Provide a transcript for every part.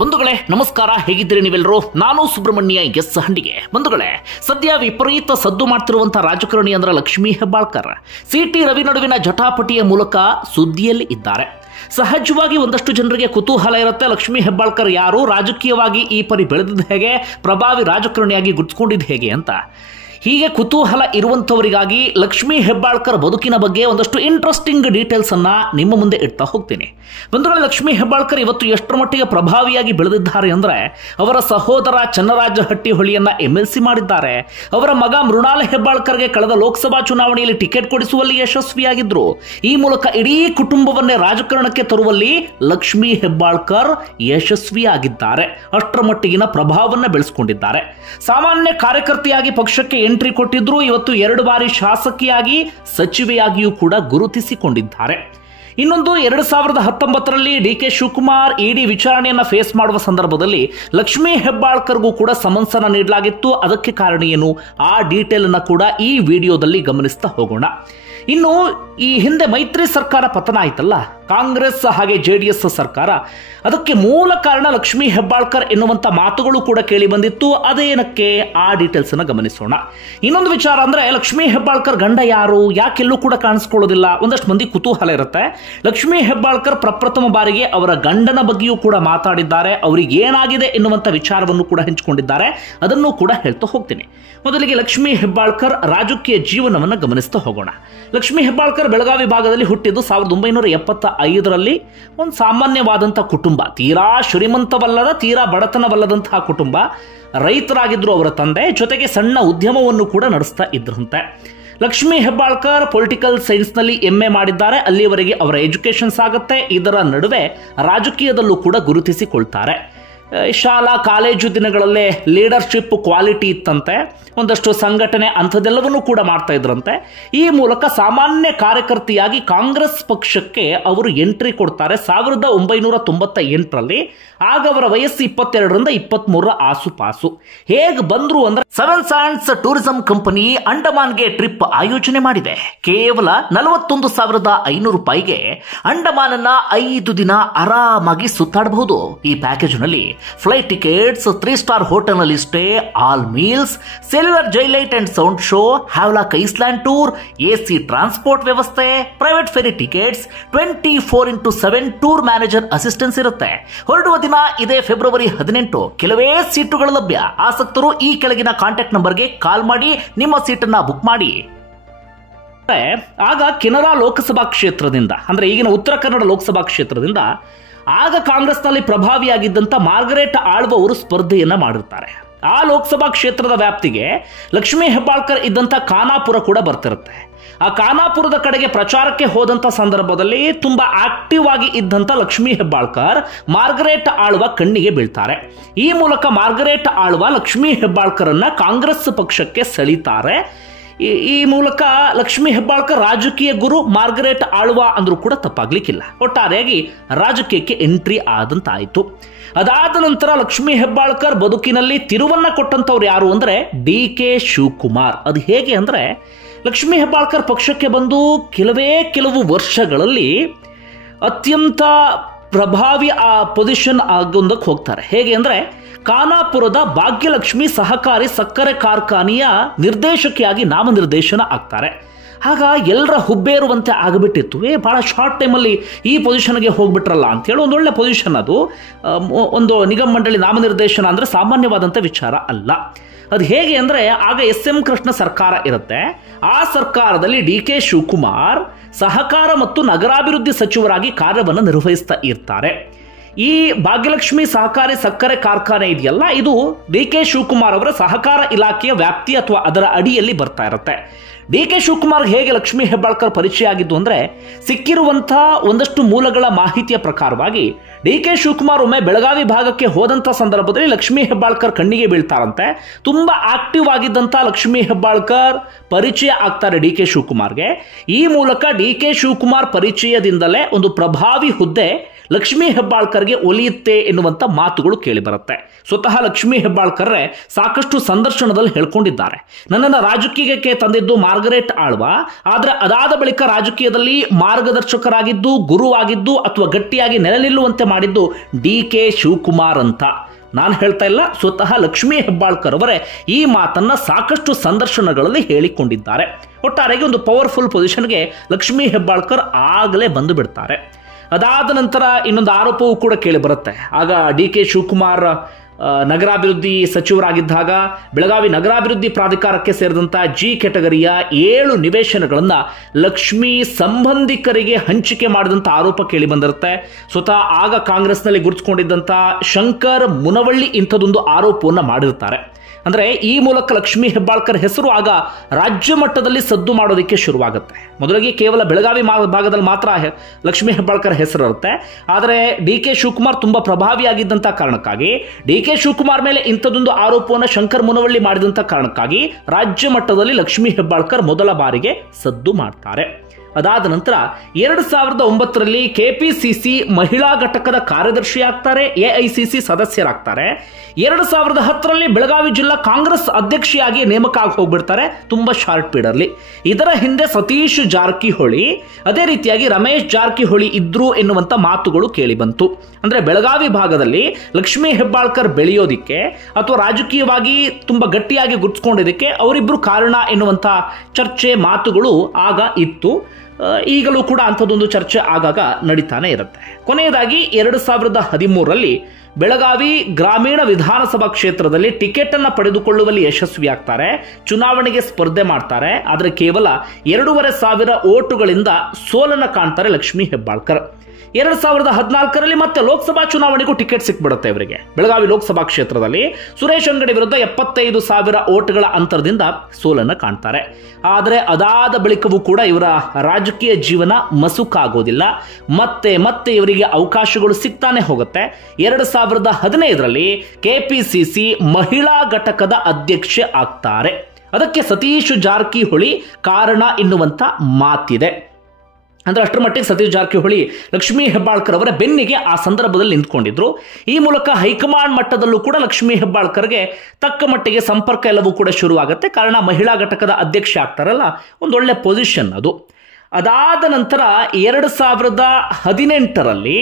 ಬಂಧುಗಳೇ ನಮಸ್ಕಾರ, ಹೇಗಿದ್ದೀರಿ ನೀವೆಲ್ಲರೂ? ನಾನು ಸುಬ್ರಹ್ಮಣ್ಯ ಎಸ್ ಹಂಡಿಗೆ. ಬಂಧುಗಳೇ, ಸದ್ಯ ವಿಪರೀತ ಸದ್ದು ಮಾಡ್ತಿರುವಂತಹ ರಾಜಕಾರಣಿ ಅಂದ್ರೆ ಲಕ್ಷ್ಮೀ ಹೆಬ್ಬಾಳ್ಕರ್ ಸಿಟಿ ರವಿ ನಡುವಿನ ಜಟಾಪಟಿಯ ಮೂಲಕ ಸುದ್ದಿಯಲ್ಲಿ ಇದ್ದಾರೆ. ಸಹಜವಾಗಿ ಒಂದಷ್ಟು ಜನರಿಗೆ ಕುತೂಹಲ ಇರುತ್ತೆ, ಲಕ್ಷ್ಮೀ ಹೆಬ್ಬಾಳ್ಕರ್ ಯಾರು, ರಾಜಕೀಯವಾಗಿ ಈ ಪರಿ ಬೆಳೆದಿದ್ದು ಹೇಗೆ, ಪ್ರಭಾವಿ ರಾಜಕಾರಣಿಯಾಗಿ ಗುರುತಿಸಿಕೊಂಡಿದ್ದು ಹೇಗೆ ಅಂತ. ಹೀಗೆ ಕುತೂಹಲ ಇರುವಂಥವರಿಗಾಗಿ ಲಕ್ಷ್ಮೀ ಹೆಬ್ಬಾಳ್ಕರ್ ಬದುಕಿನ ಬಗ್ಗೆ ಒಂದಷ್ಟು ಇಂಟ್ರೆಸ್ಟಿಂಗ್ ಡೀಟೇಲ್ಸ್ ಅನ್ನ ನಿಮ್ಮ ಮುಂದೆ ಇಡ್ತಾ ಹೋಗ್ತೀನಿ. ಬಂಧುಗಳೇ, ಲಕ್ಷ್ಮೀ ಹೆಬ್ಬಾಳ್ಕರ್ ಇವತ್ತು ಎಷ್ಟರ ಮಟ್ಟಿಗೆ ಪ್ರಭಾವಿಯಾಗಿ ಬೆಳೆದಿದ್ದಾರೆ ಅಂದ್ರೆ, ಅವರ ಸಹೋದರ ಚನ್ನರಾಜ ಹಟ್ಟಿಹೊಳಿಯನ್ನ MLC ಮಾಡಿದ್ದಾರೆ. ಅವರ ಮಗ ಮೃಣಾಲ್ ಹೆಬ್ಬಾಳ್ಕರ್ಗೆ ಕಳೆದ ಲೋಕಸಭಾ ಚುನಾವಣೆಯಲ್ಲಿ ಟಿಕೆಟ್ ಕೊಡಿಸುವಲ್ಲಿ ಯಶಸ್ವಿಯಾಗಿದ್ರು. ಈ ಮೂಲಕ ಇಡೀ ಕುಟುಂಬವನ್ನೇ ರಾಜಕಾರಣಕ್ಕೆ ತರುವಲ್ಲಿ ಲಕ್ಷ್ಮೀ ಹೆಬ್ಬಾಳ್ಕರ್ ಯಶಸ್ವಿಯಾಗಿದ್ದಾರೆ. ಅಷ್ಟರ ಮಟ್ಟಿಗಿನ ಪ್ರಭಾವವನ್ನ ಬೆಳೆಸಿಕೊಂಡಿದ್ದಾರೆ. ಸಾಮಾನ್ಯ ಕಾರ್ಯಕರ್ತೆಯಾಗಿ ಪಕ್ಷಕ್ಕೆ ಎಂಟ್ರಿ ಕೊಟ್ಟಿದ್ರು. ಇವತ್ತು 2 ಬಾರಿ ಶಾಸಕಿಯಾಗಿ ಸಚಿವೆಯಾಗಿಯೂ ಕೂಡ ಗುರುತಿಸಿಕೊಂಡಿದ್ದಾರೆ. ಇನ್ನೊಂದು 2019ರಲ್ಲಿ DK ಶಿವಕುಮಾರ್ ED ವಿಚಾರಣೆಯನ್ನ ಫೇಸ್ ಮಾಡುವ ಸಂದರ್ಭದಲ್ಲಿ ಲಕ್ಷ್ಮೀ ಹೆಬ್ಬಾಳ್ಕರ್ಗೂ ಕೂಡ ಸಮನ್ಸನ್ನ ನೀಡಲಾಗಿತ್ತು. ಅದಕ್ಕೆ ಕಾರಣ ಏನು, ಆ ಡೀಟೇಲ್ ಅನ್ನ ಕೂಡ ಈ ವಿಡಿಯೋದಲ್ಲಿ ಗಮನಿಸ್ತಾ ಹೋಗೋಣ. ಇನ್ನು ಈ ಹಿಂದೆ ಮೈತ್ರಿ ಸರ್ಕಾರ ಪತನ ಆಯ್ತಲ್ಲ, ಕಾಂಗ್ರೆಸ್ ಹಾಗೆ JDS ಸರ್ಕಾರ, ಅದಕ್ಕೆ ಮೂಲ ಕಾರಣ ಲಕ್ಷ್ಮೀ ಹೆಬ್ಬಾಳ್ಕರ್ ಎನ್ನುವಂತ ಮಾತುಗಳು ಕೂಡ ಕೇಳಿ ಬಂದಿತ್ತು. ಅದೇನಕ್ಕೆ, ಆ ಡೀಟೇಲ್ಸ್ ಅನ್ನ ಗಮನಿಸೋಣ. ಇನ್ನೊಂದು ವಿಚಾರ ಅಂದ್ರೆ, ಲಕ್ಷ್ಮೀ ಹೆಬ್ಬಾಳ್ಕರ್ ಗಂಡ ಯಾರು, ಯಾಕೆಲ್ಲೂ ಕೂಡ ಕಾಣಿಸ್ಕೊಳ್ಳೋದಿಲ್ಲ, ಒಂದಷ್ಟು ಮಂದಿ ಕುತೂಹಲ ಇರುತ್ತೆ. ಲಕ್ಷ್ಮೀ ಹೆಬ್ಬಾಳ್ಕರ್ ಪ್ರಪ್ರಥಮ ಬಾರಿಗೆ ಅವರ ಗಂಡನ ಬಗ್ಗೆಯೂ ಕೂಡ ಮಾತಾಡಿದ್ದಾರೆ. ಅವರಿಗೆ ಏನಾಗಿದೆ ಎನ್ನುವಂತ ವಿಚಾರವನ್ನು ಕೂಡ ಹಂಚಿಕೊಂಡಿದ್ದಾರೆ. ಅದನ್ನು ಕೂಡ ಹೇಳ್ತಾ ಹೋಗ್ತೀನಿ. ಮೊದಲಿಗೆ ಲಕ್ಷ್ಮೀ ಹೆಬ್ಬಾಳ್ಕರ್ ರಾಜಕೀಯ ಜೀವನವನ್ನು ಗಮನಿಸ್ತಾ ಹೋಗೋಣ. ಲಕ್ಷ್ಮೀ ಹೆಬ್ಬಾಳ್ಕರ್ ಬೆಳಗಾವಿ ಭಾಗದಲ್ಲಿ ಹುಟ್ಟಿದ್ದು 1975ರಲ್ಲಿ. ಒಂದು ಸಾಮಾನ್ಯವಾದಂತಹ ಕುಟುಂಬ, ತೀರಾ ಶ್ರೀಮಂತವಲ್ಲದ, ತೀರಾ ಬಡತನವಲ್ಲದಂತಹ ಕುಟುಂಬ. ರೈತರಾಗಿದ್ರು ಅವರ ತಂದೆ, ಜೊತೆಗೆ ಸಣ್ಣ ಉದ್ಯಮವನ್ನು ಕೂಡ ನಡೆಸ್ತಾ ಇದ್ರಂತೆ. ಲಕ್ಷ್ಮೀ ಹೆಬ್ಬಾಳ್ಕರ್ ಪೊಲಿಟಿಕಲ್ ಸೈನ್ಸ್ ನಲ್ಲಿ MA ಮಾಡಿದ್ದಾರೆ. ಅಲ್ಲಿಯವರೆಗೆ ಅವರ ಎಜುಕೇಶನ್ ಸಾಗುತ್ತೆ. ಇದರ ನಡುವೆ ರಾಜಕೀಯದಲ್ಲೂ ಕೂಡ ಗುರುತಿಸಿಕೊಳ್ತಾರೆ. ಶಾಲಾ ಕಾಲೇಜು ದಿನಗಳಲ್ಲೇ ಲೀಡರ್ಶಿಪ್ ಕ್ವಾಲಿಟಿ ಇತ್ತಂತೆ. ಒಂದಷ್ಟು ಸಂಘಟನೆ ಅಂಥದ್ದೆಲ್ಲವನ್ನೂ ಕೂಡ ಮಾಡ್ತಾ ಇದ್ರಂತೆ. ಈ ಮೂಲಕ ಸಾಮಾನ್ಯ ಕಾರ್ಯಕರ್ತೆಯಾಗಿ ಕಾಂಗ್ರೆಸ್ ಪಕ್ಷಕ್ಕೆ ಅವರು ಎಂಟ್ರಿ ಕೊಡ್ತಾರೆ 1998ರಲ್ಲಿ. ಆಗ ಅವರ ವಯಸ್ಸು 22ರಿಂದ 23ರ ಆಸುಪಾಸು. ಹೇಗೆ ಬಂದ್ರು ಅಂದ್ರೆ, 7 Sands ಟೂರಿಸಂ ಕಂಪನಿ ಅಂಡಮಾನ್ಗೆ ಟ್ರಿಪ್ ಆಯೋಜನೆ ಮಾಡಿದೆ. ಕೇವಲ 41,500 ರೂಪಾಯಿಗೆ ಅಂಡಮಾನನ್ನ 5 ದಿನ ಆರಾಮಾಗಿ ಸುತ್ತಾಡಬಹುದು. ಈ ಪ್ಯಾಕೇಜ್ ನಲ್ಲಿ ಫ್ಲೈಟ್ ಟಿಕೆಟ್ಸ್, 3 ಸ್ಟಾರ್ ಹೋಟೆಲ್ ನಲ್ಲಿ stay, all meals, Cellular Jail light and sound show, Havelock Island tour, AC transport ವ್ಯವಸ್ಥೆ, private ferry tickets, 24x7 tour manager assistance ಇರುತ್ತೆ. ಹೊರಡುವ ದಿನ ಇದೇ ಫೆಬ್ರವರಿ 18. ಕೆಲವೇ ಸೀಟುಗಳು ಲಭ್ಯ. ಆಸಕ್ತರು ಈ ಕೆಳಗಿನ ಕಾಂಟ್ಯಾಕ್ಟ್ ನಂಬರ್ಗೆ ಕಾಲ್ ಮಾಡಿ ನಿಮ್ಮ ಸೀಟನ್ನ ಬುಕ್ ಮಾಡಿ. ಆಗ ಕೆನರಾ ಲೋಕಸಭಾ ಕ್ಷೇತ್ರದಿಂದ, ಅಂದ್ರೆ ಈಗಿನ ಉತ್ತರ ಕನ್ನಡ ಲೋಕಸಭಾ ಕ್ಷೇತ್ರದಿಂದ, ಆಗ ಕಾಂಗ್ರೆಸ್ನಲ್ಲಿ ಪ್ರಭಾವಿಯಾಗಿದ್ದಂತ ಮಾರ್ಗರೇಟ್ ಆಳ್ವ ಅವರು ಸ್ಪರ್ಧೆಯನ್ನ ಮಾಡಿರ್ತಾರೆ. ಆ ಲೋಕಸಭಾ ಕ್ಷೇತ್ರದ ವ್ಯಾಪ್ತಿಗೆ ಲಕ್ಷ್ಮೀ ಹೆಬ್ಬಾಳ್ಕರ್ ಇದ್ದಂತ ಖಾನಾಪುರ ಕೂಡ ಬರ್ತಿರುತ್ತೆ. ಆ ಖಾನಾಪುರದ ಕಡೆಗೆ ಪ್ರಚಾರಕ್ಕೆ ಹೋದಂತ ಸಂದರ್ಭದಲ್ಲಿ ತುಂಬಾ ಆಕ್ಟಿವ್ ಆಗಿ ಇದ್ದಂತ ಲಕ್ಷ್ಮೀ ಹೆಬ್ಬಾಳ್ಕರ್ ಮಾರ್ಗರೇಟ್ ಆಳ್ವ ಕಣ್ಣಿಗೆ ಬೀಳ್ತಾರೆ. ಈ ಮೂಲಕ ಮಾರ್ಗರೇಟ್ ಆಳ್ವ ಲಕ್ಷ್ಮೀ ಹೆಬ್ಬಾಳ್ಕರನ್ನ ಕಾಂಗ್ರೆಸ್ ಪಕ್ಷಕ್ಕೆ ಸೆಳೀತಾರೆ. ಈ ಮೂಲಕ ಲಕ್ಷ್ಮೀ ಹೆಬ್ಬಾಳ್ಕರ್ ರಾಜಕೀಯ ಗುರು, ಮಾರ್ಗರೇಟ್ ಆಳ್ವ ಅಂದ್ರೂ ಕೂಡ ತಪ್ಪಾಗ್ಲಿಕ್ಕಿಲ್ಲ. ಒಟ್ಟಾರೆಯಾಗಿ ರಾಜಕೀಯಕ್ಕೆ ಎಂಟ್ರಿ ಆದಂತಾಯಿತು. ಅದಾದ ನಂತರ ಲಕ್ಷ್ಮೀ ಹೆಬ್ಬಾಳ್ಕರ್ ಬದುಕಿನಲ್ಲಿ ತಿರುವನ್ನ ಕೊಟ್ಟಂತವ್ರು ಯಾರು ಅಂದ್ರೆ DK ಶಿವಕುಮಾರ್. ಅದು ಹೇಗೆ ಅಂದ್ರೆ, ಲಕ್ಷ್ಮೀ ಹೆಬ್ಬಾಳ್ಕರ್ ಪಕ್ಷಕ್ಕೆ ಬಂದು ಕೆಲವು ವರ್ಷಗಳಲ್ಲಿ ಅತ್ಯಂತ ಪ್ರಭಾವಿ ಪೊಸಿಷನ್ ಆಗೋದಕ್ಕೆ ಹೋಗ್ತಾರೆ. ಹೇಗೆ ಅಂದ್ರೆ, ಖಾನಾಪುರದ ಭಾಗ್ಯಲಕ್ಷ್ಮಿ ಸಹಕಾರಿ ಸಕ್ಕರೆ ಕಾರ್ಖಾನೆಯ ನಿರ್ದೇಶಕಿಯಾಗಿ ನಾಮನಿರ್ದೇಶನ ಆಗ್ತಾರೆ. ಆಗ ಎಲ್ಲರ ಹುಬ್ಬೇರುವಂತೆ ಆಗಿಬಿಟ್ಟಿತ್ತು. ಬಹಳ ಶಾರ್ಟ್ ಟೈಮಲ್ಲಿ ಈ ಪೊಸಿಷನ್ಗೆ ಹೋಗ್ಬಿಟ್ರಲ್ಲ ಅಂತೇಳಿ ಒಂದೊಳ್ಳೆ ಪೊಸಿಷನ್. ಅದು ಒಂದು ನಿಗಮ ಮಂಡಳಿ ನಾಮನಿರ್ದೇಶನ ಅಂದ್ರೆ ಸಾಮಾನ್ಯವಾದಂಥ ವಿಚಾರ ಅಲ್ಲ. ಅದು ಹೇಗೆ ಅಂದ್ರೆ, ಆಗ SM ಕೃಷ್ಣ ಸರ್ಕಾರ ಇರುತ್ತೆ. ಆ ಸರ್ಕಾರದಲ್ಲಿ DK ಶಿವಕುಮಾರ್ ಸಹಕಾರ ಮತ್ತು ನಗರಾಭಿವೃದ್ಧಿ ಸಚಿವರಾಗಿ ಕಾರ್ಯವನ್ನು ನಿರ್ವಹಿಸ್ತಾ ಇರ್ತಾರೆ. ಈ ಭಾಗ್ಯಲಕ್ಷ್ಮಿ ಸಹಕಾರಿ ಸಕ್ಕರೆ ಕಾರ್ಖಾನೆ ಇದೆಯಲ್ಲ, ಇದು DK ಶಿವಕುಮಾರ್ ಅವರ ಸಹಕಾರ ಇಲಾಖೆಯ ವ್ಯಾಪ್ತಿ ಅಥವಾ ಅದರ ಅಡಿಯಲ್ಲಿ ಬರ್ತಾ ಇರುತ್ತೆ. DK ಶಿವಕುಮಾರ್ ಹೇಗೆ ಲಕ್ಷ್ಮೀ ಹೆಬ್ಬಾಳ್ಕರ್ ಪರಿಚಯ ಆಗಿದ್ದು ಅಂದ್ರೆ, ಸಿಕ್ಕಿರುವಂತಹ ಒಂದಷ್ಟು ಮೂಲಗಳ ಮಾಹಿತಿಯ ಪ್ರಕಾರವಾಗಿ DK ಶಿವಕುಮಾರ್ ಒಮ್ಮೆ ಬೆಳಗಾವಿ ಭಾಗಕ್ಕೆ ಹೋದಂತ ಸಂದರ್ಭದಲ್ಲಿ ಲಕ್ಷ್ಮೀ ಹೆಬ್ಬಾಳ್ಕರ್ ಕಣ್ಣಿಗೆ ಬೀಳ್ತಾರಂತೆ. ತುಂಬಾ ಆಕ್ಟಿವ್ ಆಗಿದ್ದಂತ ಲಕ್ಷ್ಮೀ ಹೆಬ್ಬಾಳ್ಕರ್ ಪರಿಚಯ ಆಗ್ತಾರೆ DK ಶಿವಕುಮಾರ್ಗೆ. ಈ ಮೂಲಕ DK ಶಿವಕುಮಾರ್ ಪರಿಚಯದಿಂದಲೇ ಒಂದು ಪ್ರಭಾವಿ ಹುದ್ದೆ ಲಕ್ಷ್ಮೀ ಹೆಬ್ಬಾಳ್ಕರ್ಗೆ ಒಲಿಯುತ್ತೆ ಎನ್ನುವಂಥ ಮಾತುಗಳು ಕೇಳಿಬರುತ್ತೆ. ಸ್ವತಃ ಲಕ್ಷ್ಮೀ ಹೆಬ್ಬಾಳ್ಕರ್ರೆ ಸಾಕಷ್ಟು ಸಂದರ್ಶನದಲ್ಲಿ ಹೇಳ್ಕೊಂಡಿದ್ದಾರೆ, ನನ್ನನ್ನು ರಾಜಕೀಯಕ್ಕೆ ತಂದಿದ್ದು ಮಾರ್ಗರೆಟ್ ಆಳ್ವ, ಆದರೆ ಅದಾದ ಬಳಿಕ ರಾಜಕೀಯದಲ್ಲಿ ಮಾರ್ಗದರ್ಶಕರಾಗಿದ್ದು, ಗುರುವಾಗಿದ್ದು ಅಥವಾ ಗಟ್ಟಿಯಾಗಿ ನೆಲೆ ನಿಲ್ಲುವಂತೆ ಮಾಡಿದ್ದು DK ಶಿವಕುಮಾರ್ ಅಂತ. ನಾನು ಹೇಳ್ತಾ ಇಲ್ಲ, ಸ್ವತಃ ಲಕ್ಷ್ಮೀ ಹೆಬ್ಬಾಳ್ಕರ್ ಅವರೇ ಈ ಮಾತನ್ನ ಸಾಕಷ್ಟು ಸಂದರ್ಶನಗಳಲ್ಲಿ ಹೇಳಿಕೊಂಡಿದ್ದಾರೆ. ಒಟ್ಟಾರೆಗೆ ಒಂದು ಪವರ್ಫುಲ್ ಪೊಸಿಷನ್ಗೆ ಲಕ್ಷ್ಮೀ ಹೆಬ್ಬಾಳ್ಕರ್ ಆಗಲೇ ಬಂದು ಬಿಡ್ತಾರೆ. ಅದಾದ ನಂತರ ಇನ್ನೊಂದು ಆರೋಪವೂ ಕೂಡ ಕೇಳಿ ಬರುತ್ತೆ. ಆಗ DK ಶಿವಕುಮಾರ್ ನಗರಾಭಿವೃದ್ಧಿ ಸಚಿವರಾಗಿದ್ದಾಗ ಬೆಳಗಾವಿ ನಗರಾಭಿವೃದ್ಧಿ ಪ್ರಾಧಿಕಾರಕ್ಕೆ ಸೇರಿದಂಥ G ಕ್ಯಾಟಗರಿಯ 7 ನಿವೇಶನಗಳನ್ನು ಲಕ್ಷ್ಮೀ ಸಂಬಂಧಿಕರಿಗೆ ಹಂಚಿಕೆ ಮಾಡಿದಂಥ ಆರೋಪ ಕೇಳಿ ಬಂದಿರುತ್ತೆ. ಸ್ವತಃ ಆಗ ಕಾಂಗ್ರೆಸ್ನಲ್ಲಿ ಗುರುತಿಸಿಕೊಂಡಿದ್ದಂಥ ಶಂಕರ್ ಮುನವಳ್ಳಿ ಇಂಥದೊಂದು ಆರೋಪವನ್ನು ಮಾಡಿರ್ತಾರೆ. ಅಂದರೆ ಈ ಮೂಲಕ ಲಕ್ಷ್ಮೀ ಹೆಬ್ಬಾಳ್ಕರ್ ಹೆಸರು ಆಗ ರಾಜ್ಯ ಮಟ್ಟದಲ್ಲಿ ಸದ್ದು ಮಾಡೋದಕ್ಕೆ ಶುರುವಾಗುತ್ತೆ. ಮೊದಲಿಗೆ ಕೇವಲ ಬೆಳಗಾವಿ ಭಾಗದಲ್ಲಿ ಮಾತ್ರ ಲಕ್ಷ್ಮೀ ಹೆಬ್ಬಾಳ್ಕರ್ ಹೆಸರು ಇರುತ್ತೆ. ಆದರೆ DK ಶಿವಕುಮಾರ್ ತುಂಬಾ ಪ್ರಭಾವಿಯಾಗಿದ್ದಂಥ ಕಾರಣಕ್ಕಾಗಿ, DK ಶಿವಕುಮಾರ್ ಮೇಲೆ ಇಂಥದೊಂದು ಆರೋಪವನ್ನು ಶಂಕರ್ ಮುನವಳ್ಳಿ ಮಾಡಿದಂಥ ಕಾರಣಕ್ಕಾಗಿ ರಾಜ್ಯ ಮಟ್ಟದಲ್ಲಿ ಲಕ್ಷ್ಮೀ ಹೆಬ್ಬಾಳ್ಕರ್ ಮೊದಲ ಬಾರಿಗೆ ಸದ್ದು ಮಾಡ್ತಾರೆ. ಅದಾದ ನಂತರ 2009ರಲ್ಲಿ KPCC ಮಹಿಳಾ ಘಟಕದ ಕಾರ್ಯದರ್ಶಿ ಆಗ್ತಾರೆ, AICC ಸದಸ್ಯರಾಗ್ತಾರೆ. 2010ರಲ್ಲಿ ಬೆಳಗಾವಿ ಜಿಲ್ಲಾ ಕಾಂಗ್ರೆಸ್ ಅಧ್ಯಕ್ಷಿಯಾಗಿ ನೇಮಕ ಆಗಿ ಹೋಗ್ಬಿಡ್ತಾರೆ, ತುಂಬಾ ಶಾರ್ಟ್ ಪೀರಿಯಡ್ಲಿ. ಇದರ ಹಿಂದೆ ಸತೀಶ್ ಜಾರಕಿಹೊಳಿ, ಅದೇ ರೀತಿಯಾಗಿ ರಮೇಶ್ ಜಾರಕಿಹೊಳಿ ಇದ್ರು ಎನ್ನುವಂತ ಮಾತುಗಳು ಕೇಳಿ ಬಂತು. ಅಂದ್ರೆ ಬೆಳಗಾವಿ ಭಾಗದಲ್ಲಿ ಲಕ್ಷ್ಮೀ ಹೆಬ್ಬಾಳ್ಕರ್ ಬೆಳೆಯೋದಿಕ್ಕೆ ಅಥವಾ ರಾಜಕೀಯವಾಗಿ ತುಂಬಾ ಗಟ್ಟಿಯಾಗಿ ಗುರುತಿಸಿಕೊಂಡಿದ್ದಕ್ಕೆ ಅವರಿಬ್ರು ಕಾರಣ ಎನ್ನುವಂತ ಚರ್ಚೆ ಮಾತುಗಳು ಆಗ ಇತ್ತು. ಈಗಲೂ ಕೂಡ ಅಂಥದ್ದೊಂದು ಚರ್ಚೆ ಆಗಾಗ ನಡೀತಾನೆ ಇರುತ್ತೆ. ಕೊನೆಯದಾಗಿ 2013ರಲ್ಲಿ ಬೆಳಗಾವಿ ಗ್ರಾಮೀಣ ವಿಧಾನಸಭಾ ಕ್ಷೇತ್ರದಲ್ಲಿ ಟಿಕೆಟ್ ಅನ್ನು ಪಡೆದುಕೊಳ್ಳುವಲ್ಲಿ ಯಶಸ್ವಿಯಾಗ್ತಾರೆ, ಚುನಾವಣೆಗೆ ಸ್ಪರ್ಧೆ ಮಾಡ್ತಾರೆ. ಆದರೆ ಕೇವಲ 2,500 ಓಟುಗಳಿಂದ ಸೋಲನ್ನು ಕಾಣ್ತಾರೆ ಲಕ್ಷ್ಮೀ ಹೆಬ್ಬಾಳ್ಕರ್. 2014ರಲ್ಲಿ ಮತ್ತೆ ಲೋಕಸಭಾ ಚುನಾವಣೆಗೂ ಟಿಕೆಟ್ ಸಿಕ್ಬಿಡುತ್ತೆ ಇವರಿಗೆ. ಬೆಳಗಾವಿ ಲೋಕಸಭಾ ಕ್ಷೇತ್ರದಲ್ಲಿ ಸುರೇಶ್ ಅಂಗಡಿ ವಿರುದ್ಧ 75,000 ಓಟ್ಗಳ ಅಂತರದಿಂದ ಸೋಲನ್ನು ಕಾಣ್ತಾರೆ. ಆದರೆ ಅದಾದ ಬಳಿಕವೂ ಕೂಡ ಇವರ ರಾಜಕೀಯ ಜೀವನ ಮಸುಕಾಗೋದಿಲ್ಲ. ಮತ್ತೆ ಮತ್ತೆ ಇವರಿಗೆ ಅವಕಾಶಗಳು ಸಿಗ್ತಾನೆ ಹೋಗುತ್ತೆ. 2015ರಲ್ಲಿ KPCC ಮಹಿಳಾ ಘಟಕದ ಅಧ್ಯಕ್ಷೆ ಆಗ್ತಾರೆ. ಅದಕ್ಕೆ ಸತೀಶ್ ಜಾರಕಿಹೊಳಿ ಕಾರಣ ಎನ್ನುವಂತ ಮಾತಿದೆ. ಅಂದ್ರೆ ಅಷ್ಟರ ಮಟ್ಟಿಗೆ ಸತೀಶ್ ಜಾರಕಿಹೊಳಿ ಲಕ್ಷ್ಮೀ ಹೆಬ್ಬಾಳ್ಕರ್ ಅವರ ಬೆನ್ನಿಗೆ ಆ ಸಂದರ್ಭದಲ್ಲಿ ನಿಂತ್ಕೊಂಡಿದ್ರು. ಈ ಮೂಲಕ ಹೈಕಮಾಂಡ್ ಮಟ್ಟದಲ್ಲೂ ಕೂಡ ಲಕ್ಷ್ಮೀ ಹೆಬ್ಬಾಳ್ಕರ್ಗೆ ತಕ್ಕ ಮಟ್ಟಿಗೆ ಸಂಪರ್ಕ ಎಲ್ಲವೂ ಕೂಡ ಶುರುವಾಗುತ್ತೆ. ಕಾರಣ ಮಹಿಳಾ ಘಟಕದ ಅಧ್ಯಕ್ಷೆ ಆಗ್ತಾರಲ್ಲ, ಒಂದೊಳ್ಳೆ ಪೊಸಿಷನ್ ಅದು. ಅದಾದ ನಂತರ 2018ರಲ್ಲಿ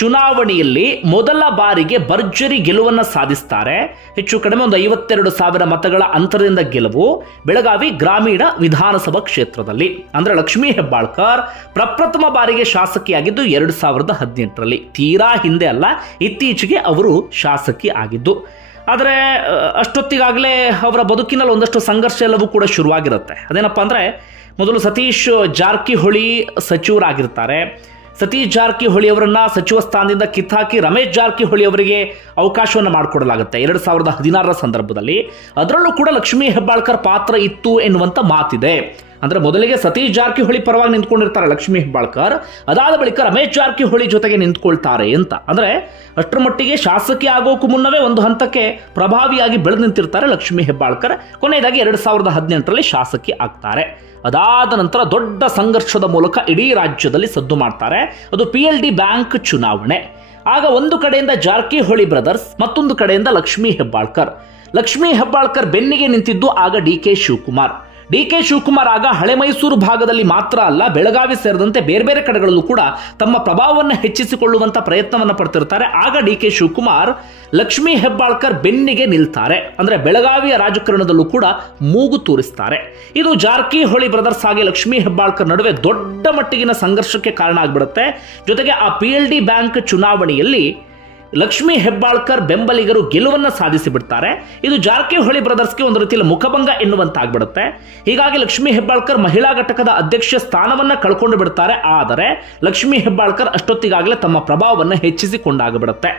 ಚುನಾವಣೆಯಲ್ಲಿ ಮೊದಲ ಬಾರಿಗೆ ಭರ್ಜರಿ ಗೆಲುವನ್ನು ಸಾಧಿಸ್ತಾರೆ. ಹೆಚ್ಚು ಕಡಿಮೆ ಒಂದು 52,000 ಮತಗಳ ಅಂತರದಿಂದ ಗೆಲುವು ಬೆಳಗಾವಿ ಗ್ರಾಮೀಣ ವಿಧಾನಸಭಾ ಕ್ಷೇತ್ರದಲ್ಲಿ. ಅಂದ್ರೆ ಲಕ್ಷ್ಮೀ ಹೆಬ್ಬಾಳ್ಕರ್ ಪ್ರಪ್ರಥಮ ಬಾರಿಗೆ ಶಾಸಕಿಯಾಗಿದ್ದು 2018ರಲ್ಲಿ. ತೀರಾ ಹಿಂದೆ ಅಲ್ಲ, ಇತ್ತೀಚೆಗೆ ಅವರು ಶಾಸಕಿ ಆಗಿದ್ದು. ಆದರೆ ಅಷ್ಟೊತ್ತಿಗಾಗಲೇ ಅವರ ಬದುಕಿನಲ್ಲಿ ಒಂದಷ್ಟು ಸಂಘರ್ಷ ಎಲ್ಲವೂ ಕೂಡ ಶುರುವಾಗಿರುತ್ತೆ. ಅದೇನಪ್ಪ ಅಂದ್ರೆ, ಮೊದಲು ಸತೀಶ್ ಜಾರಕಿಹೊಳಿ ಸಚಿವರಾಗಿರ್ತಾರೆ. ಸತೀಶ್ ಜಾರಕಿಹೊಳಿ ಅವರನ್ನ ಸಚಿವ ಸ್ಥಾನದಿಂದ ಕಿತ್ತಾಕಿ ರಮೇಶ್ ಜಾರಕಿಹೊಳಿ ಅವರಿಗೆ ಅವಕಾಶವನ್ನು ಮಾಡಿಕೊಡಲಾಗುತ್ತೆ 2016ರ ಸಂದರ್ಭದಲ್ಲಿ. ಅದರಲ್ಲೂ ಕೂಡ ಲಕ್ಷ್ಮೀ ಹೆಬ್ಬಾಳ್ಕರ್ ಪಾತ್ರ ಇತ್ತು ಎನ್ನುವಂತ ಮಾತಿದೆ. ಅಂದ್ರೆ ಮೊದಲಿಗೆ ಸತೀಶ್ ಜಾರಕಿಹೊಳಿ ಪರವಾಗಿ ನಿಂತ್ಕೊಂಡಿರ್ತಾರೆ ಲಕ್ಷ್ಮೀ ಹೆಬ್ಬಾಳ್ಕರ್, ಅದಾದ ಬಳಿಕ ರಮೇಶ್ ಜಾರಕಿಹೊಳಿ ಜೊತೆಗೆ ನಿಂತ್ಕೊಳ್ತಾರೆ ಅಂತ. ಅಂದ್ರೆ ಅಷ್ಟರ ಮಟ್ಟಿಗೆ ಶಾಸಕಿ ಆಗೋಕ್ಕೂ ಮುನ್ನವೇ ಒಂದು ಹಂತಕ್ಕೆ ಪ್ರಭಾವಿಯಾಗಿ ಬೆಳೆದು ನಿಂತಿರ್ತಾರೆ ಲಕ್ಷ್ಮೀ ಹೆಬ್ಬಾಳ್ಕರ್. ಕೊನೆಯದಾಗಿ 2018ರಲ್ಲಿ ಶಾಸಕಿ ಆಗ್ತಾರೆ. ಅದಾದ ನಂತರ ದೊಡ್ಡ ಸಂಘರ್ಷದ ಮೂಲಕ ಇಡೀ ರಾಜ್ಯದಲ್ಲಿ ಸದ್ದು ಮಾಡ್ತಾರೆ. ಅದು PLD ಬ್ಯಾಂಕ್ ಚುನಾವಣೆ. ಆಗ ಒಂದು ಕಡೆಯಿಂದ ಜಾರಕಿಹೊಳಿ ಬ್ರದರ್ಸ್, ಮತ್ತೊಂದು ಕಡೆಯಿಂದ ಲಕ್ಷ್ಮೀ ಹೆಬ್ಬಾಳ್ಕರ್. ಲಕ್ಷ್ಮೀ ಹೆಬ್ಬಾಳ್ಕರ್ ಬೆನ್ನಿಗೆ ನಿಂತಿದ್ದು ಆಗ DK ಶಿವಕುಮಾರ್. DK ಶಿವಕುಮಾರ್ ಆಗ ಹಳೆ ಮೈಸೂರು ಭಾಗದಲ್ಲಿ ಮಾತ್ರ ಅಲ್ಲ, ಬೆಳಗಾವಿ ಸೇರಿದಂತೆ ಬೇರೆ ಬೇರೆ ಕಡೆಗಳಲ್ಲೂ ಕೂಡ ತಮ್ಮ ಪ್ರಭಾವವನ್ನು ಹೆಚ್ಚಿಸಿಕೊಳ್ಳುವಂತ ಪ್ರಯತ್ನವನ್ನು ಪಡ್ತಿರ್ತಾರೆ. ಆಗ DK ಶಿವಕುಮಾರ್ ಲಕ್ಷ್ಮೀ ಹೆಬ್ಬಾಳ್ಕರ್ ಬೆನ್ನಿಗೆ ನಿಲ್ತಾರೆ. ಅಂದ್ರೆ ಬೆಳಗಾವಿಯ ರಾಜಕಾರಣದಲ್ಲೂ ಕೂಡ ಮೂಗು ತೂರಿಸ್ತಾರೆ. ಇದು ಜಾರಕಿಹೊಳಿ ಬ್ರದರ್ಸ್ ಆಗಿ ಲಕ್ಷ್ಮೀ ಹೆಬ್ಬಾಳ್ಕರ್ ನಡುವೆ ದೊಡ್ಡ ಮಟ್ಟಿಗಿನ ಸಂಘರ್ಷಕ್ಕೆ ಕಾರಣ ಆಗ್ಬಿಡುತ್ತೆ. ಜೊತೆಗೆ ಆ PLD ಬ್ಯಾಂಕ್ ಚುನಾವಣೆಯಲ್ಲಿ ಲಕ್ಷ್ಮೀ ಹೆಬ್ಬಾಳ್ಕರ್ ಬೆಂಬಲಿಗರು ಗೆಲುವನ್ನು ಸಾಧಿಸಿ ಬಿಡ್ತಾರೆ. ಇದು ಜಾರಕಿಹೊಳಿ ಬ್ರದರ್ಸ್ಗೆ ಒಂದು ರೀತಿಯಲ್ಲಿ ಮುಖಭಂಗ ಎನ್ನುವಂತಾಗ್ಬಿಡುತ್ತೆ. ಹೀಗಾಗಿ ಲಕ್ಷ್ಮೀ ಹೆಬ್ಬಾಳ್ಕರ್ ಮಹಿಳಾ ಘಟಕದ ಅಧ್ಯಕ್ಷ ಸ್ಥಾನವನ್ನ ಕಳ್ಕೊಂಡು ಬಿಡ್ತಾರೆ. ಆದರೆ ಲಕ್ಷ್ಮೀ ಹೆಬ್ಬಾಳ್ಕರ್ ಅಷ್ಟೊತ್ತಿಗಾಗಲೇ ತಮ್ಮ ಪ್ರಭಾವವನ್ನು ಹೆಚ್ಚಿಸಿಕೊಂಡಾಗ್ಬಿಡುತ್ತೆ.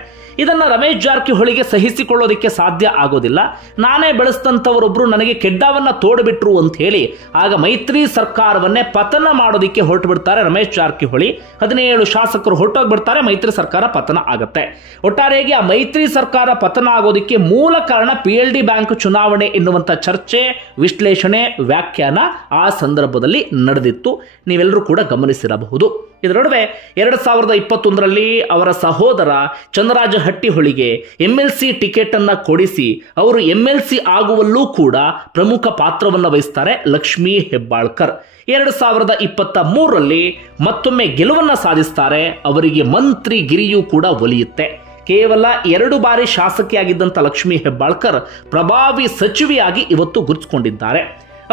ಇದನ್ನ ರಮೇಶ್ ಜಾರಕಿಹೊಳಿಗೆ ಸಹಿಸಿಕೊಳ್ಳೋದಕ್ಕೆ ಸಾಧ್ಯ ಆಗೋದಿಲ್ಲ. ನಾನೇ ಬೆಳೆಸ್ತಂಥವರೊಬ್ರು ನನಗೆ ಕೆಡ್ಡವನ್ನ ತೋಡ್ಬಿಟ್ರು ಅಂತ ಹೇಳಿ ಆಗ ಮೈತ್ರಿ ಸರ್ಕಾರವನ್ನೇ ಪತನ ಮಾಡೋದಿಕ್ಕೆ ಹೊರಟು ಬಿಡ್ತಾರೆ ರಮೇಶ್ ಜಾರಕಿಹೊಳಿ. 17 ಶಾಸಕರು ಹೊರಟೋಗ್ಬಿಡ್ತಾರೆ, ಮೈತ್ರಿ ಸರ್ಕಾರ ಪತನ ಆಗತ್ತೆ. ಒಟ್ಟಾರೆಯಾಗಿ ಆ ಮೈತ್ರಿ ಸರ್ಕಾರ ಪತನ ಆಗೋದಕ್ಕೆ ಮೂಲ ಕಾರಣ PLD ಬ್ಯಾಂಕ್ ಚುನಾವಣೆ ಎನ್ನುವಂಥ ಚರ್ಚೆ, ವಿಶ್ಲೇಷಣೆ, ವ್ಯಾಖ್ಯಾನ ಆ ಸಂದರ್ಭದಲ್ಲಿ ನಡೆದಿತ್ತು. ನೀವೆಲ್ಲರೂ ಕೂಡ ಗಮನಿಸಿರಬಹುದು. ಇದರ ನಡುವೆ 2021ರಲ್ಲಿ ಅವರ ಸಹೋದರ ಚಂದ್ರರಾಜ ಹಟ್ಟಿಹೊಳಿಗೆ MLC ಟಿಕೆಟ್ ಅನ್ನ ಕೊಡಿಸಿ ಅವರು MLC ಆಗುವಲ್ಲೂ ಕೂಡ ಪ್ರಮುಖ ಪಾತ್ರವನ್ನು ವಹಿಸ್ತಾರೆ ಲಕ್ಷ್ಮೀ ಹೆಬ್ಬಾಳ್ಕರ್. 2023ರಲ್ಲಿ ಮತ್ತೊಮ್ಮೆ ಗೆಲುವನ್ನ ಸಾಧಿಸ್ತಾರೆ. ಅವರಿಗೆ ಮಂತ್ರಿ ಗಿರಿಯೂ ಕೂಡ ಒಲಿಯುತ್ತೆ. ಕೇವಲ 2 ಬಾರಿ ಶಾಸಕಿಯಾಗಿದ್ದಂಥ ಲಕ್ಷ್ಮೀ ಹೆಬ್ಬಾಳ್ಕರ್ ಪ್ರಭಾವಿ ಸಚಿವೆಯಾಗಿ ಇವತ್ತು ಗುರುತಿಸಿಕೊಂಡಿದ್ದಾರೆ.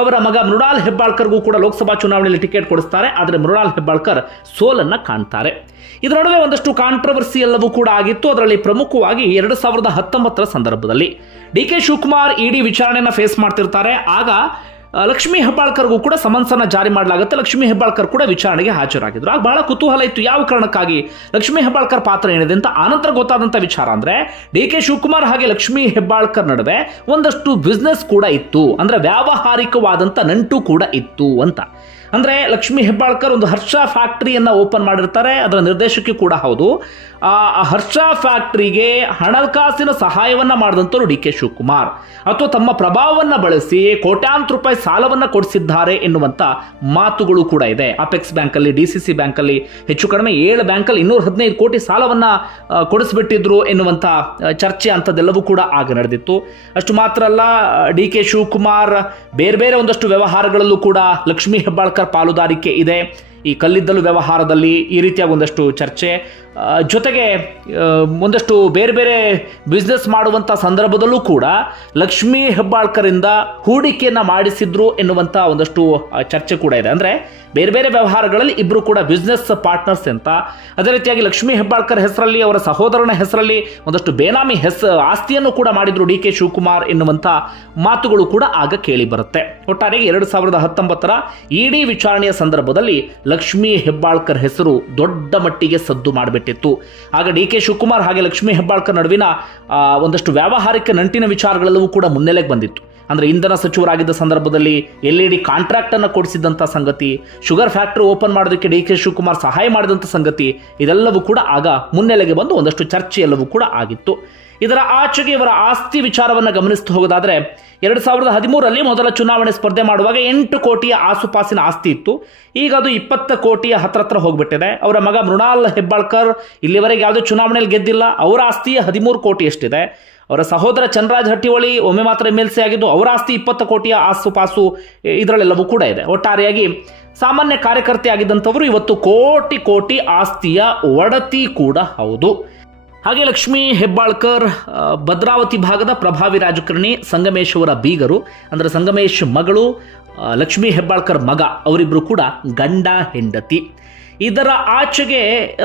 ಅವರ ಮಗ ಮೃಣಾಲ್ ಹೆಬ್ಬಾಳ್ಕರ್ಗೂ ಕೂಡ ಲೋಕಸಭಾ ಚುನಾವಣೆಯಲ್ಲಿ ಟಿಕೆಟ್ ಕೊಡಿಸ್ತಾರೆ. ಆದರೆ ಮೃಣಾಲ್ ಹೆಬ್ಬಾಳ್ಕರ್ ಸೋಲನ್ನ ಕಾಣ್ತಾರೆ. ಇದರ ನಡುವೆ ಒಂದಷ್ಟು ಕಾಂಟ್ರವರ್ಸಿ ಎಲ್ಲವೂ ಕೂಡ ಆಗಿತ್ತು. ಅದರಲ್ಲಿ ಪ್ರಮುಖವಾಗಿ 2019ರ ಸಂದರ್ಭದಲ್ಲಿ DK ಶಿವಕುಮಾರ್ ED ವಿಚಾರಣೆಯನ್ನು ಫೇಸ್ ಮಾಡ್ತಿರ್ತಾರೆ. ಆಗ ಲಕ್ಷ್ಮೀ ಹೆಬ್ಬಾಳ್ಕರ್ಗೂ ಕೂಡ ಸಮನ್ಸನ್ನ ಜಾರಿ ಮಾಡಲಾಗುತ್ತೆ. ಲಕ್ಷ್ಮೀ ಹೆಬ್ಬಾಳ್ಕರ್ ಕೂಡ ವಿಚಾರಣೆಗೆ ಹಾಜರಾಗಿದ್ರು. ಆಗ ಬಹಳ ಕುತೂಹಲ ಇತ್ತು, ಯಾವ ಕಾರಣಕ್ಕಾಗಿ ಲಕ್ಷ್ಮೀ ಹೆಬ್ಬಾಳ್ಕರ್ ಪಾತ್ರ ಏನಿದೆ ಅಂತ. ಆನಂತರ ಗೊತ್ತಾದಂಥ ವಿಚಾರ ಅಂದ್ರೆ DK ಶಿವಕುಮಾರ್ ಹಾಗೆ ಲಕ್ಷ್ಮೀ ಹೆಬ್ಬಾಳ್ಕರ್ ನಡುವೆ ಒಂದಷ್ಟು ಬಿಸ್ನೆಸ್ ಕೂಡ ಇತ್ತು, ಅಂದ್ರೆ ವ್ಯಾವಹಾರಿಕವಾದಂಥ ನಂಟು ಕೂಡ ಇತ್ತು ಅಂತ. ಅಂದ್ರೆ ಲಕ್ಷ್ಮೀ ಹೆಬ್ಬಾಳ್ಕರ್ ಒಂದು ಹರ್ಷ ಫ್ಯಾಕ್ಟರಿಯನ್ನ ಓಪನ್ ಮಾಡಿರ್ತಾರೆ. ಅದರ ನಿರ್ದೇಶಕಿ ಕೂಡ ಹೌದು. ಆ ಹರ್ಷ ಫ್ಯಾಕ್ಟರಿಗೆ ಹಣಕಾಸಿನ ಸಹಾಯವನ್ನ ಮಾಡಿದಂತವರು DK ಶಿವಕುಮಾರ್, ಅಥವಾ ತಮ್ಮ ಪ್ರಭಾವವನ್ನ ಬಳಸಿ ಕೋಟ್ಯಾಂತರ ರೂಪಾಯಿ ಸಾಲವನ್ನ ಕೊಡಿಸಿದ್ದಾರೆ ಎನ್ನುವಂತ ಮಾತುಗಳು ಕೂಡ ಇದೆ. ಅಪೆಕ್ಸ್ ಬ್ಯಾಂಕ್ ಅಲ್ಲಿ, DCC ಬ್ಯಾಂಕ್ ಅಲ್ಲಿ ಹೆಚ್ಚು ಕಡಿಮೆ 7 ಬ್ಯಾಂಕ್ ಅಲ್ಲಿ 215 ಕೋಟಿ ಸಾಲವನ್ನ ಕೊಡಿಸ್ಬಿಟ್ಟಿದ್ರು ಎನ್ನುವಂತ ಚರ್ಚೆ ಅಂತದೆಲ್ಲವೂ ಕೂಡ ಆಗ ನಡೆದಿತ್ತು. ಅಷ್ಟು ಮಾತ್ರ ಅಲ್ಲ, DK ಶಿವಕುಮಾರ್ ಬೇರೆ ಬೇರೆ ಒಂದಷ್ಟು ವ್ಯವಹಾರಗಳಲ್ಲೂ ಕೂಡ ಲಕ್ಷ್ಮೀ ಹೆಬ್ಬಾಳ್ಕರ್ ಪಾಲುದಾರಿಕೆ ಇದೆ. ಈ ಕಲ್ಲಿದ್ದಲು ವ್ಯವಹಾರದಲ್ಲಿ ಈ ರೀತಿಯಾಗಿ ಒಂದಷ್ಟು ಚರ್ಚೆ, ಜೊತೆಗೆ ಒಂದಷ್ಟು ಬೇರೆ ಬೇರೆ ಬಿಸ್ನೆಸ್ ಮಾಡುವಂಥ ಸಂದರ್ಭದಲ್ಲೂ ಕೂಡ ಲಕ್ಷ್ಮೀ ಹೆಬ್ಬಾಳ್ಕರಿಂದ ಹೂಡಿಕೆಯನ್ನು ಮಾಡಿಸಿದ್ರು ಎನ್ನುವಂಥ ಒಂದಷ್ಟು ಚರ್ಚೆ ಕೂಡ ಇದೆ. ಅಂದರೆ ಬೇರೆ ಬೇರೆ ವ್ಯವಹಾರಗಳಲ್ಲಿ ಇಬ್ಬರು ಕೂಡ ಬಿಸ್ನೆಸ್ ಪಾರ್ಟ್ನರ್ಸ್ ಅಂತ. ಅದೇ ರೀತಿಯಾಗಿ ಲಕ್ಷ್ಮೀ ಹೆಬ್ಬಾಳ್ಕರ್ ಹೆಸರಲ್ಲಿ, ಅವರ ಸಹೋದರನ ಹೆಸರಲ್ಲಿ ಒಂದಷ್ಟು ಬೇನಾಮಿ ಆಸ್ತಿಯನ್ನು ಕೂಡ ಮಾಡಿದ್ರು DK ಶಿವಕುಮಾರ್ ಎನ್ನುವಂಥ ಮಾತುಗಳು ಕೂಡ ಆಗ ಕೇಳಿ ಬರುತ್ತೆ. ಒಟ್ಟಾರೆಯಾಗಿ 2019ರ ED ವಿಚಾರಣೆಯ ಸಂದರ್ಭದಲ್ಲಿ ಲಕ್ಷ್ಮೀ ಹೆಬ್ಬಾಳ್ಕರ್ ಹೆಸರು ದೊಡ್ಡ ಮಟ್ಟಿಗೆ ಸದ್ದು ಮಾಡಿಬಿಟ್ಟಿತ್ತು. ಆಗ DK ಶಿವಕುಮಾರ್ ಹಾಗೆ ಲಕ್ಷ್ಮೀ ಹೆಬ್ಬಾಳ್ಕರ್ ನಡುವಿನ ಒಂದಷ್ಟು ವ್ಯಾವಹಾರಿಕ ನಂಟಿನ ವಿಚಾರಗಳೆಲ್ಲವೂ ಕೂಡ ಮುನ್ನೆಲೆಗೆ ಬಂದಿತ್ತು. ಅಂದ್ರೆ ಇಂಧನ ಸಚಿವರಾಗಿದ್ದ ಸಂದರ್ಭದಲ್ಲಿ LED ಕಾಂಟ್ರಾಕ್ಟ್ ಅನ್ನು ಕೊಡಿಸಿದಂಥ ಸಂಗತಿ, ಶುಗರ್ ಫ್ಯಾಕ್ಟರಿ ಓಪನ್ ಮಾಡೋದಕ್ಕೆ DK ಶಿವಕುಮಾರ್ ಸಹಾಯ ಮಾಡಿದಂಥ ಸಂಗತಿ, ಇದೆಲ್ಲವೂ ಕೂಡ ಆಗ ಮುನ್ನೆಲೆಗೆ ಬಂದು ಒಂದಷ್ಟು ಚರ್ಚೆ ಎಲ್ಲವೂ ಕೂಡ ಆಗಿತ್ತು. ಇದರ ಆಚೆಗೆ ಇವರ ಆಸ್ತಿ ವಿಚಾರವನ್ನು ಗಮನಿಸ್ತಾ ಹೋಗೋದಾದ್ರೆ 2013ರಲ್ಲಿ ಮೊದಲ ಚುನಾವಣೆ ಸ್ಪರ್ಧೆ ಮಾಡುವಾಗ 8 ಕೋಟಿಯ ಆಸುಪಾಸಿನ ಆಸ್ತಿ ಇತ್ತು. ಈಗ ಅದು 20 ಕೋಟಿಯ ಹತ್ರ ಹೋಗ್ಬಿಟ್ಟಿದೆ. ಅವರ ಮಗ ಮೃಣಾಲ್ ಹೆಬ್ಬಾಳ್ಕರ್ ಇಲ್ಲಿವರೆಗೆ ಯಾವುದೇ ಚುನಾವಣೆಯಲ್ಲಿ ಗೆದ್ದಿಲ್ಲ. ಅವರ ಆಸ್ತಿ 13 ಕೋಟಿ ಎಷ್ಟಿದೆ. ಅವರ ಸಹೋದರ ಚಂದ್ರರಾಜ ಹಟ್ಟಿಹೊಳಿ ಒಮ್ಮೆ ಮಾತ್ರ MLC ಆಗಿದ್ದು, ಅವರ ಆಸ್ತಿ 20 ಕೋಟಿಯ ಆಸುಪಾಸು ಇದರಲ್ಲೆಲ್ಲವೂ ಕೂಡ ಇದೆ. ಒಟ್ಟಾರೆಯಾಗಿ ಸಾಮಾನ್ಯ ಕಾರ್ಯಕರ್ತೆ ಆಗಿದ್ದಂಥವರು ಇವತ್ತು ಕೋಟಿ ಕೋಟಿ ಆಸ್ತಿಯ ಒಡತಿ ಕೂಡ ಹೌದು. ಹಾಗೆ ಲಕ್ಷ್ಮೀ ಹೆಬ್ಬಾಳ್ಕರ್ ಭದ್ರಾವತಿ ಭಾಗದ ಪ್ರಭಾವಿ ರಾಜಕಾರಣಿ, ಸಂಗಮೇಶ್ ಅವರ ಬೀಗರು. ಅಂದರೆ ಸಂಗಮೇಶ್ ಮಗಳು ಲಕ್ಷ್ಮೀ ಹೆಬ್ಬಾಳ್ಕರ್ ಮಗ, ಅವರಿಬ್ಬರು ಕೂಡ ಗಂಡ ಹೆಂಡತಿ. ಇದರ ಆಚೆಗೆ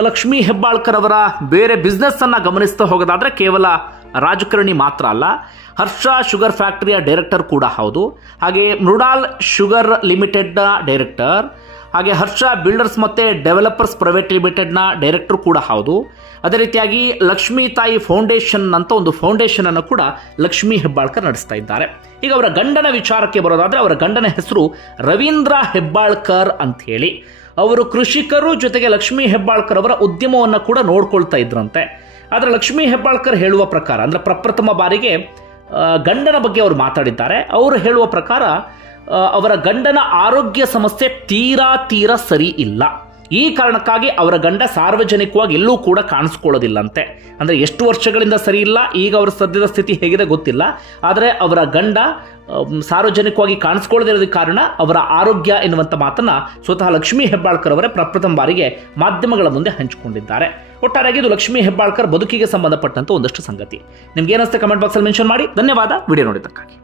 ಲಕ್ಷ್ಮೀ ಹೆಬ್ಬಾಳ್ಕರ್ ಅವರ ಬೇರೆ ಬಿಸ್ನೆಸ್ ಅನ್ನ ಗಮನಿಸ್ತಾ ಹೋಗೋದಾದ್ರೆ ಕೇವಲ ರಾಜಕಾರಣಿ ಮಾತ್ರ ಅಲ್ಲ, ಹರ್ಷ ಶುಗರ್ ಫ್ಯಾಕ್ಟರಿಯ ಡೈರೆಕ್ಟರ್ ಕೂಡ ಹೌದು. ಹಾಗೆ ಮೃಣಾಲ್ ಶುಗರ್ ಲಿಮಿಟೆಡ್ನ ಡೈರೆಕ್ಟರ್, ಹಾಗೆ ಹರ್ಷ ಬಿಲ್ಡರ್ಸ್ ಮತ್ತೆ ಡೆವಲಪರ್ಸ್ ಪ್ರೈವೇಟ್ ಲಿಮಿಟೆಡ್ನ ಡೈರೆಕ್ಟರ್ ಕೂಡ ಹೌದು. ಅದೇ ರೀತಿಯಾಗಿ ಲಕ್ಷ್ಮೀ ತಾಯಿ ಫೌಂಡೇಶನ್ ಅಂತ ಒಂದು ಫೌಂಡೇಶನ್ ಅನ್ನು ಕೂಡ ಲಕ್ಷ್ಮೀ ಹೆಬ್ಬಾಳ್ಕರ್ ನಡೆಸ್ತಾ ಇದ್ದಾರೆ. ಈಗ ಅವರ ಗಂಡನ ವಿಚಾರಕ್ಕೆ ಬರೋದಾದ್ರೆ ಅವರ ಗಂಡನ ಹೆಸರು ರವೀಂದ್ರ ಹೆಬ್ಬಾಳ್ಕರ್ ಅಂತ ಹೇಳಿ. ಅವರು ಕೃಷಿಕರು, ಜೊತೆಗೆ ಲಕ್ಷ್ಮೀ ಹೆಬ್ಬಾಳ್ಕರ್ ಅವರ ಉದ್ಯಮವನ್ನು ಕೂಡ ನೋಡ್ಕೊಳ್ತಾ ಇದ್ರಂತೆ. ಆದರೆ ಲಕ್ಷ್ಮೀ ಹೆಬ್ಬಾಳ್ಕರ್ ಹೇಳುವ ಪ್ರಕಾರ, ಅಂದ್ರೆ ಪ್ರಪ್ರಥಮ ಬಾರಿಗೆ ಗಂಡನ ಬಗ್ಗೆ ಅವರು ಮಾತಾಡಿದ್ದಾರೆ. ಅವರು ಹೇಳುವ ಪ್ರಕಾರ ಅವರ ಗಂಡನ ಆರೋಗ್ಯ ಸಮಸ್ಯೆ ತೀರಾ ಸರಿ ಇಲ್ಲ. ಈ ಕಾರಣಕ್ಕಾಗಿ ಅವರ ಗಂಡ ಸಾರ್ವಜನಿಕವಾಗಿ ಎಲ್ಲೂ ಕೂಡ ಕಾಣಿಸ್ಕೊಳ್ಳೋದಿಲ್ಲಂತೆ. ಅಂದರೆ ಎಷ್ಟು ವರ್ಷಗಳಿಂದ ಸರಿ ಇಲ್ಲ, ಈಗ ಅವರ ಸದ್ಯದ ಸ್ಥಿತಿ ಹೇಗಿದೆ ಗೊತ್ತಿಲ್ಲ. ಆದರೆ ಅವರ ಗಂಡ ಸಾರ್ವಜನಿಕವಾಗಿ ಕಾಣಿಸ್ಕೊಳ್ಳದಿರೋದಕ್ಕೆ ಕಾರಣ ಅವರ ಆರೋಗ್ಯ ಎನ್ನುವಂಥ ಮಾತನ್ನ ಸ್ವತಃ ಲಕ್ಷ್ಮೀ ಹೆಬ್ಬಾಳ್ಕರ್ ಅವರೇ ಪ್ರಪ್ರಥಮ ಬಾರಿಗೆ ಮಾಧ್ಯಮಗಳ ಮುಂದೆ ಹಂಚಿಕೊಂಡಿದ್ದಾರೆ. ಒಟ್ಟಾರೆಯಾಗಿ ಇದು ಲಕ್ಷ್ಮೀ ಹೆಬ್ಬಾಳ್ಕರ್ ಬದುಕಿಗೆ ಸಂಬಂಧಪಟ್ಟಂತ ಒಂದಷ್ಟು ಸಂಗತಿ. ನಿಮ್ಗೆ ಏನಿಸುತ್ತೆ ಕಮೆಂಟ್ ಬಾಕ್ಸಲ್ಲಿ ಮೆನ್ಷನ್ ಮಾಡಿ. ಧನ್ಯವಾದ ವಿಡಿಯೋ ನೋಡಿದ್ದಕ್ಕಾಗಿ.